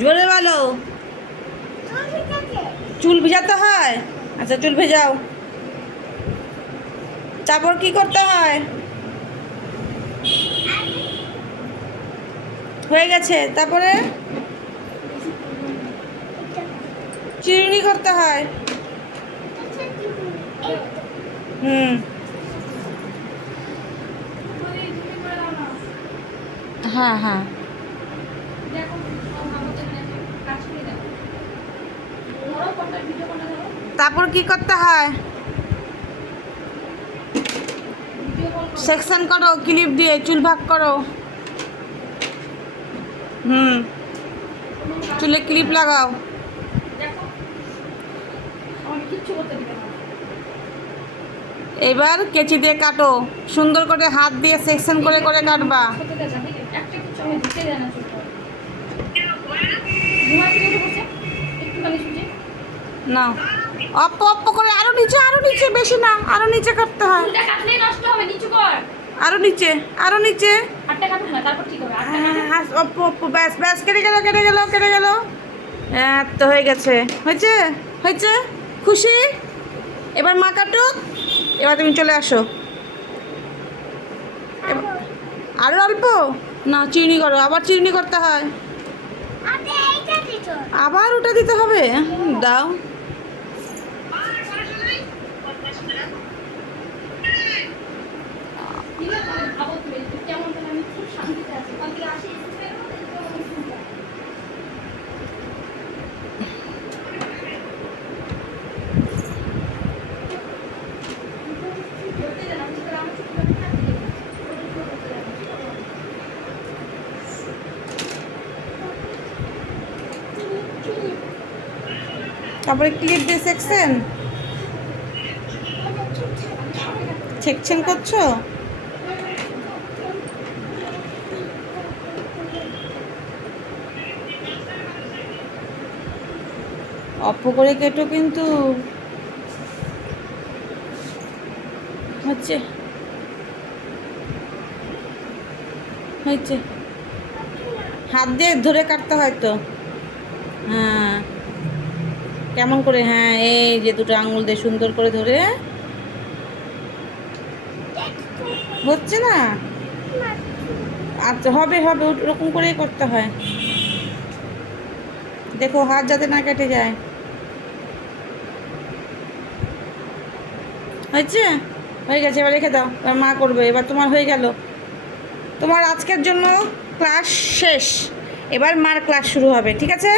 জোরে বলো। চুল ভিজাতে হয়? আচ্ছা চুল ভেজাও। তারপর কি করতে হয়? হয়ে গেছে। তারপরে? চিরুনি করতে হয়। হুম। হ্যাঁ হ্যাঁ। তারপর কি করতে হয়? সেকশন করো ক্লিপ দিয়ে, চুল ভাগ করো। হুম। চুলে ক্লিপ লাগাও। এবার কেচি দিয়ে কাটো। সুন্দর করে হাত দিয়ে সেকশন করে করে কাটবা। না। অপ্প অপ্প করে আরও নিচে আরও নিচে বেশি না আরও নিচে কাটতে হয়। আরও নিচে আরও নিচে। হ্যাঁ, অপ্প অপ্প ব্যাস ব্যাস কেটে গেল কেটে গেল কেটে গেল। হ্যাঁ তো হয়ে গেছে। হয়েছে? হয়েছে? খুশি? এবার মা কাটুক। এবার তুমি চলে আসো। আরও অল্প? না চিনি করো আবার চিনি করতে হয়। আবার ওটা দিতে হবে? দাও। তারপরে ক্লিপ দিয়ে সেকশন সেকশন করছ? অপ করে কেটো কিন্তু। হচ্ছে। হয়েছে। হাত দিয়ে ধরে কাটতে হয় তো? হ্যাঁ। কেমন করে হ্যাঁ এই যে দুটো আঙুল দিয়ে সুন্দর করে ধরে। হচ্ছে না? আচ্ছা হবে হবে ওরকম করেই করতে হয়। দেখো, হাত যাতে না কেটে যায়। হয়েছে? হয়ে গেছে, এবার রেখে দাও। এবার মা করবে, এবার তোমার হয়ে গেল। তোমার আজকের জন্য ক্লাস শেষ। এবার মার ক্লাস শুরু হবে, ঠিক আছে?